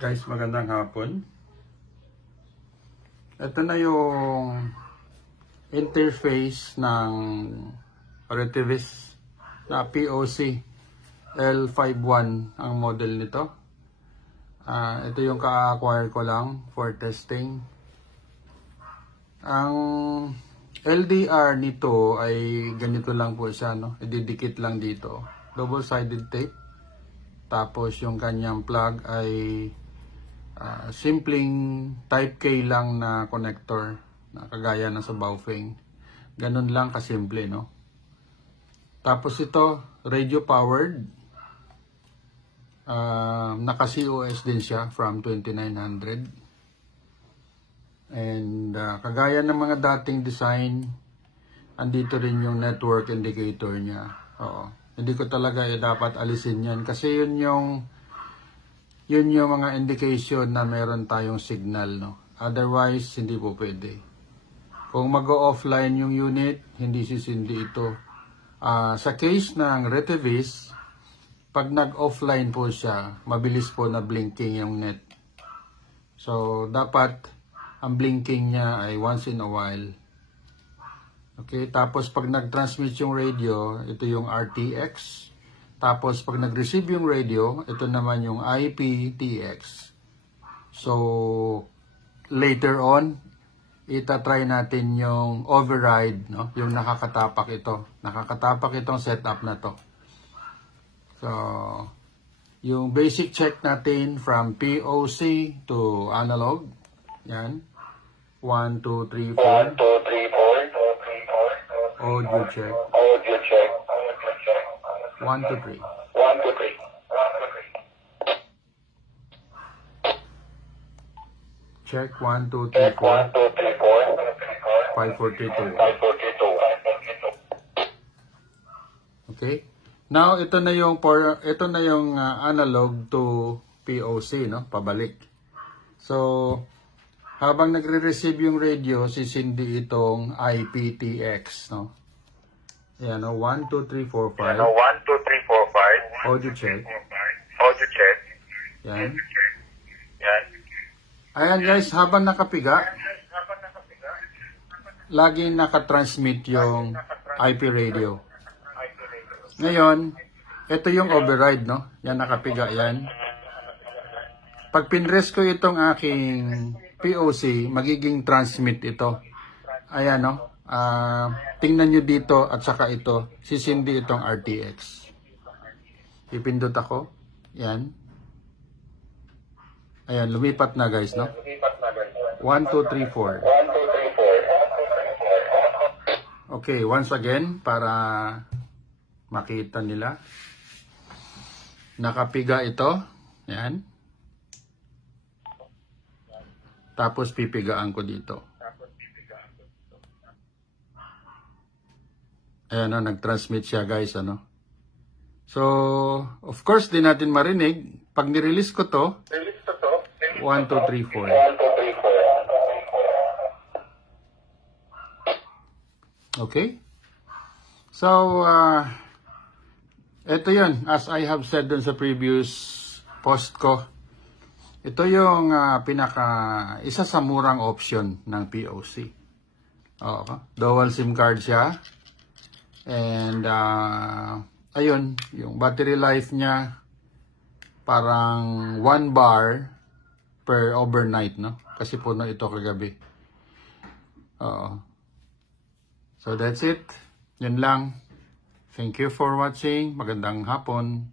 Guys, magandang hapon. Ito na yung interface ng Retevis na POC L51 ang model nito. Ito yung ka-acquire ko lang for testing. Ang LDR nito ay ganito lang po siya, no? Ididikit lang dito. Double-sided tape. Tapos yung kanyang plug ay simpleng type K lang na connector na kagaya ng sa Baofeng. Ganun lang kasimple, no? Tapos ito, radio powered. Naka COS din siya from 2900. And kagaya ng mga dating design, andito rin yung network indicator niya. Oo. Hindi ko talaga dapat alisin yan kasi yun yung mga indication na meron tayong signal, no? Otherwise, hindi po pwede. Kung mag-offline yung unit, hindi sisindi ito. Sa case ng Retevis, pag nag-offline po siya, mabilis po na blinking yung net. So, dapat ang blinking niya ay once in a while. Okay, tapos pag nag-transmit yung radio, ito yung RTX. Tapos pag nag-receive yung radio, ito naman yung IPTX. So, later on, itatry natin yung override, no? Yung nakakatapak ito. Nakakatapak itong setup na to. So, yung basic check natin from POC to analog. Yan. 1, 2, 3, 4. 1, 2, 3, 4. Audio check. Audio check. 1, 2, 3. 1, 2, 3. Check 1, 2, 3, 4. 542. Okay. Now ito na yung analog to POC, no? Pabalik. So habang nagre-receive yung radio, sisindi itong IPTX, no? Ayan, no? 1, 2, 3, 4, 5. 1, 2, 3, 4, 5. Audio check. Audio check. Yan. Yan. Ayan guys, habang nakapiga, laging nakatransmit yung IP radio. Ngayon, ito yung override, no? Yan, nakapiga yan. Pag pinrest ko itong aking POC, magiging transmit ito. Ayan, no? Tingnan nyo dito at saka ito, sisindi itong RTX. Ipindot ako. Yan. Ayan, lumipat na guys, no? 1, 2, 3, 4. Okay, once again, para makita nila. Nakapiga ito. Yan. Tapos pipigaan ko dito. Ayan, no, nag-transmit siya guys, ano. So, of course, di natin marinig. Pag nirelease ko to, 1, 2, 3, 4. Okay? So, ito yun. As I have said dun sa previous post ko, ito yung isa sa murang option ng POC. Dual SIM card siya. And, ayun, yung battery life niya, parang 1 bar per overnight, no? Kasi puno ito kagabi. So, that's it. Yun lang. Thank you for watching. Magandang hapon.